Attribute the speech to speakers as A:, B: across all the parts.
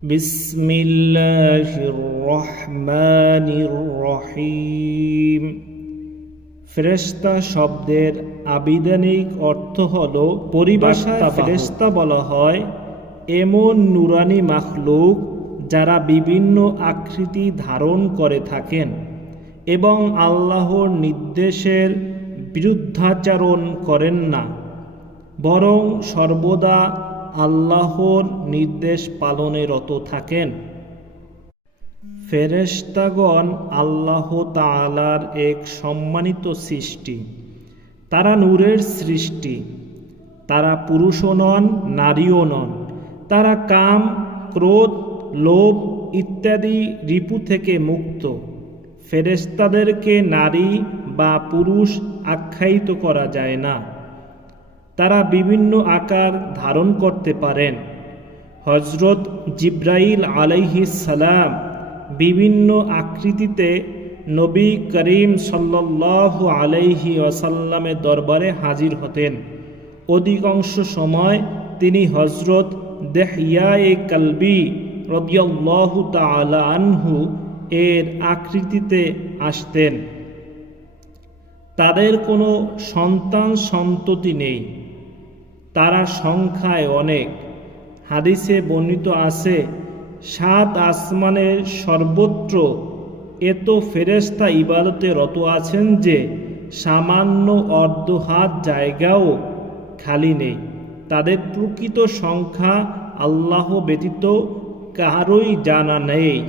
A: بسم الله الرحمن الرحيم ফেরেশতা শব্দের আবিধানিক অর্থ হল পরিভাষায় ফেরেশতা বলা হয় এমন নুরানি মাখলুক যারা বিভিন্ন আকৃতি ধারণ করে থাকেন এবং আল্লাহর নির্দেশের বিরুদ্ধাচারণ করেন না বরং সর্বদা আল্লাহর নির্দেশ পালনে রত থাকেন। ফেরেশতাগণ আল্লাহ তাআলার এক সম্মানিত সৃষ্টি। তারা নূরের সৃষ্টি। তারা পুরুষও নন, নারীও নন। তারা কাম, ক্রোধ, লোভ ইত্যাদি রিপু থেকে মুক্ত। ফেরেশতাদেরকে নারী বা পুরুষ আখ্যায়িত করা যায় না। তারা বিভিন্ন আকার ধারণ করতে পারেন। হজরত জিব্রাইল আলাইহিস সালাম বিভিন্ন আকৃতিতে নবী করিম সাল্লাল্লাহু আলাইহি ওয়াসাল্লামের দরবারে হাজির হতেন। অধিকাংশ সময় তিনি হজরত দেহিয়ায়ে কালবি রবিয়াল্লাহু তাআলা আনহু এর আকৃতিতে আসতেন। তাদের কোনো সন্তান সন্ততি নেই। তারা সংখ্যায় অনেক। হাদিসে বর্ণিত আছে, সাত আসমানের সর্বত্র এত ফেরেস্তা ইবাদতে রত আছেন যে সামান্য অর্ধ হাত জায়গাও খালি নেই। তাদের প্রকৃত সংখ্যা আল্লাহ ব্যতীত কারোই জানা নেই।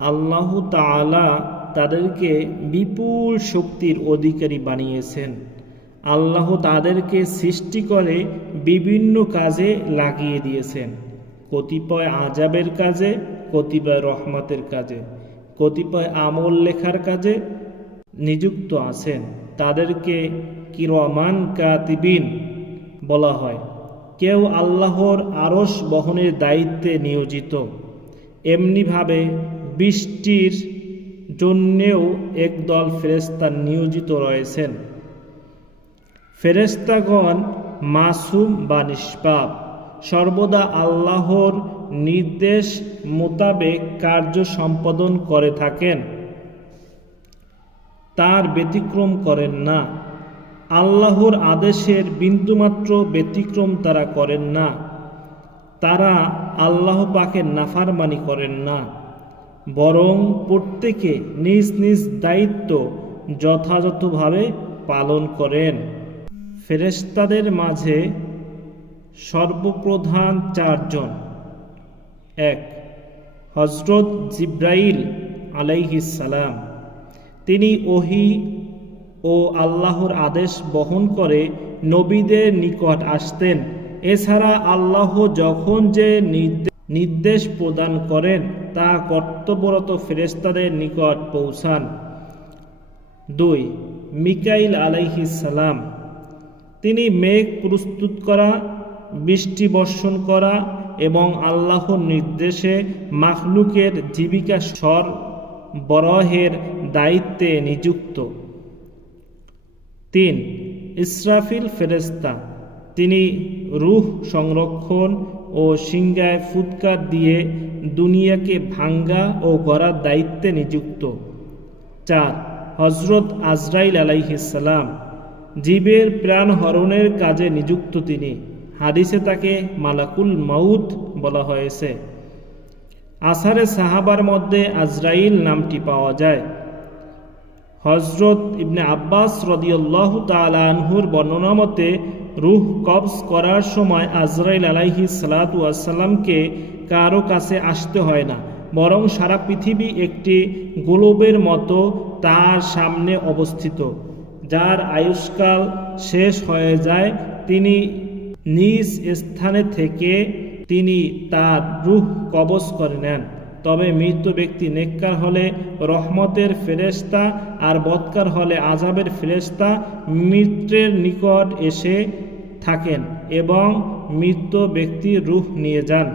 A: আল্লাহ তাআলা তাদেরকে বিপুল শক্তির অধিকারী বানিয়েছেন। আল্লাহ তাদেরকে সৃষ্টি করে বিভিন্ন কাজে লাগিয়ে দিয়েছেন। কতিপয় আজাবের কাজে, কতিপয় রহমতের কাজে, কতিপয় আমল লেখার কাজে নিযুক্ত আছেন। তাদেরকে কিরমান কাতিবিন বলা হয়। কেউ আল্লাহর আরস বহনের দায়িত্বে নিয়োজিত। এমনিভাবে বৃষ্টির জন্যেও একদল ফেরেস্তা নিয়োজিত রয়েছেন। ফেরেস্তাগণ মাসুম বা নিষ্পাপ। সর্বদা আল্লাহর নির্দেশ মোতাবেক কার্য সম্পাদন করে থাকেন। তার ব্যতিক্রম করেন না। আল্লাহর আদেশের বিন্দুমাত্র ব্যতিক্রম তারা করেন না। তারা আল্লাহ পাকের নাফারমানি করেন না। বরং প্রত্যেকে নিজ নিজ দায়িত্ব যথাযথভাবে পালন করেন। ফেরেস্তাদের মাঝে সর্বপ্রধান চারজন। এক হজরত জিব্রাইল আলাইহিসালাম তিনি ওহি ও আল্লাহর আদেশ বহন করে নবীদের নিকট আসতেন। এছাড়া আল্লাহ যখন যে নির্দেশ প্রদান করেন, তা কর্তব্যরত ফেরেস্তাদের নিকট পৌঁছান। দুই, মিকাইল আলাইহিসালাম তিনি মেঘ প্রস্তুত করা, বৃষ্টি বর্ষণ করা এবং আল্লাহর নির্দেশে মাখলুকের জীবিকা স্বর বরহের দায়িত্বে নিযুক্ত। তিন, ইসরাফিল ফেরেস্তা তিনি রুহ সংরক্ষণ ও সিংগায় ফুৎকার দিয়ে দুনিয়াকে ভাঙ্গা ও গড়ার দায়িত্বে নিযুক্ত। চার হজরত আজরাইল আলাইহিসাল্লাম জীবের প্রাণ হরণের কাজে নিযুক্ত তিনি। হাদিসে তাকে মালাকুল মাউত বলা হয়েছে। আসারে সাহাবার মধ্যে আজরাইল নামটি পাওয়া যায়। হজরত ইবনে আব্বাস রদিউল্লাহ তালানহুর বর্ণনা মতে, রুহ কবজ করার সময় আজরাইল আলাইহি সালাতু আসসালামকে কারও কাছে আসতে হয় না, বরং সারা পৃথিবী একটি গোলবের মতো তার সামনে অবস্থিত। যার আয়ুষ্কাল শেষ হয়ে যায়, তিনি নিজ স্থানে থেকে তিনি তার রুহ কবজ করে নেন। তবে মৃত ব্যক্তি নেককার হলে রহমতের ফেরেস্তা আর বৎকার হলে আজাবের ফেরেস্তা মৃত্যের নিকট এসে থাকেন এবং মৃত ব্যক্তির রুহ নিয়ে যান।